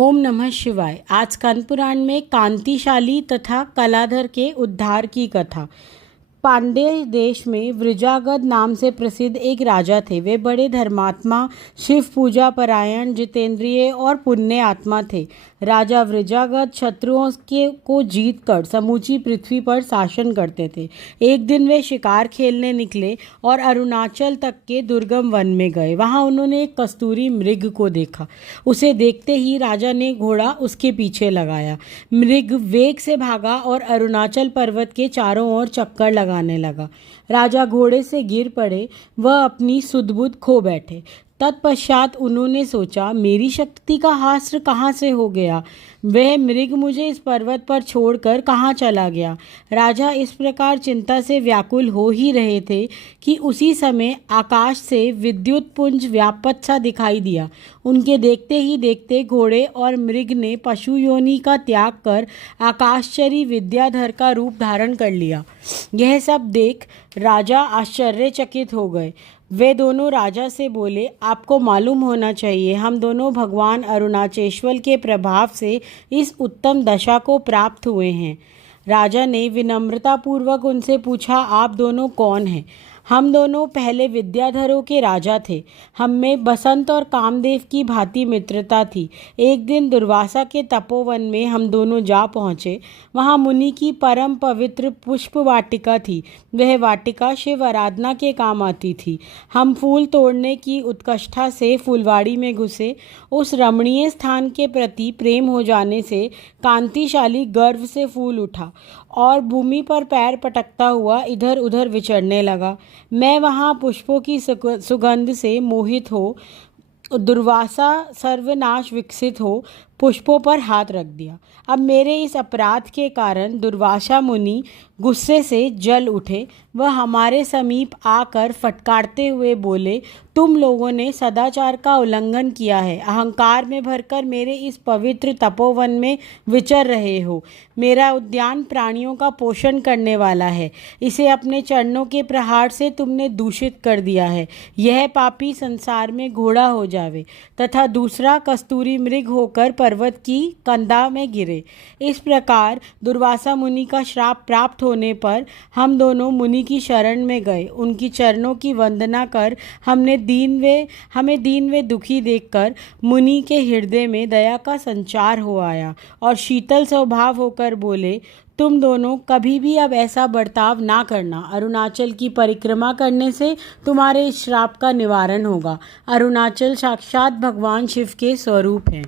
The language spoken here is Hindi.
ओम नमः शिवाय। आज स्कंद पुराण में कांतिशाली तथा कलाधर के उद्धार की कथा। पांड्य देश में वृजागद नाम से प्रसिद्ध एक राजा थे। वे बड़े धर्मात्मा, शिव पूजा परायण, जितेंद्रिय और पुण्य आत्मा थे। राजा वृजागद शत्रुओं को जीतकर समूची पृथ्वी पर शासन करते थे। एक दिन वे शिकार खेलने निकले और अरुणाचल तक के दुर्गम वन में गए। वहां उन्होंने एक कस्तूरी मृग को देखा। उसे देखते ही राजा ने घोड़ा उसके पीछे लगाया। मृग वेग से भागा और अरुणाचल पर्वत के चारों ओर चक्कर लगाने लगा। राजा घोड़े से गिर पड़े। वह अपनी सुध-बुध खो बैठे। तत्पश्चात उन्होंने सोचा, मेरी शक्ति का हास्य कहाँ से हो गया? वह मृग मुझे इस पर्वत पर छोड़कर कहाँ चला गया? राजा इस प्रकार चिंता से व्याकुल हो ही रहे थे कि उसी समय आकाश से विद्युत पुंज व्यापत सा दिखाई दिया। उनके देखते ही देखते घोड़े और मृग ने पशु योनि का त्याग कर आकाशचरी विद्याधर का रूप धारण कर लिया। यह सब देख राजा आश्चर्यचकित हो गए। वे दोनों राजा से बोले, आपको मालूम होना चाहिए, हम दोनों भगवान अरुणाचेश्वर के प्रभाव से इस उत्तम दशा को प्राप्त हुए हैं। राजा ने विनम्रतापूर्वक उनसे पूछा, आप दोनों कौन हैं? हम दोनों पहले विद्याधरों के राजा थे। हम में बसंत और कामदेव की भांति मित्रता थी। एक दिन दुर्वासा के तपोवन में हम दोनों जा पहुँचे। वहाँ मुनि की परम पवित्र पुष्प वाटिका थी। वह वाटिका शिव आराधना के काम आती थी। हम फूल तोड़ने की उत्कंठा से फुलवाड़ी में घुसे। उस रमणीय स्थान के प्रति प्रेम हो जाने से कांतिशाली गर्व से फूल उठा और भूमि पर पैर पटकता हुआ इधर उधर विचरने लगा। मैं वहाँ पुष्पों की सुगंध से मोहित हो दुर्वासा सर्वनाश विकसित हो पुष्पों पर हाथ रख दिया। अब मेरे इस अपराध के कारण दुर्वासा मुनि गुस्से से जल उठे। वह हमारे समीप आकर फटकारते हुए बोले, तुम लोगों ने सदाचार का उल्लंघन किया है। अहंकार में भरकर मेरे इस पवित्र तपोवन में विचर रहे हो। मेरा उद्यान प्राणियों का पोषण करने वाला है। इसे अपने चरणों के प्रहार से तुमने दूषित कर दिया है। यह पापी संसार में घोड़ा हो जावे तथा दूसरा कस्तूरी मृग होकर पर्वत की कंधा में गिरे। इस प्रकार दुर्वासा मुनि का श्राप प्राप्त होने पर हम दोनों मुनि की शरण में गए। उनकी चरणों की वंदना कर हमें दीन व दुखी देखकर मुनि के हृदय में दया का संचार हो आया और शीतल स्वभाव होकर बोले, तुम दोनों कभी भी अब ऐसा बर्ताव ना करना। अरुणाचल की परिक्रमा करने से तुम्हारे इस श्राप का निवारण होगा। अरुणाचल साक्षात भगवान शिव के स्वरूप हैं।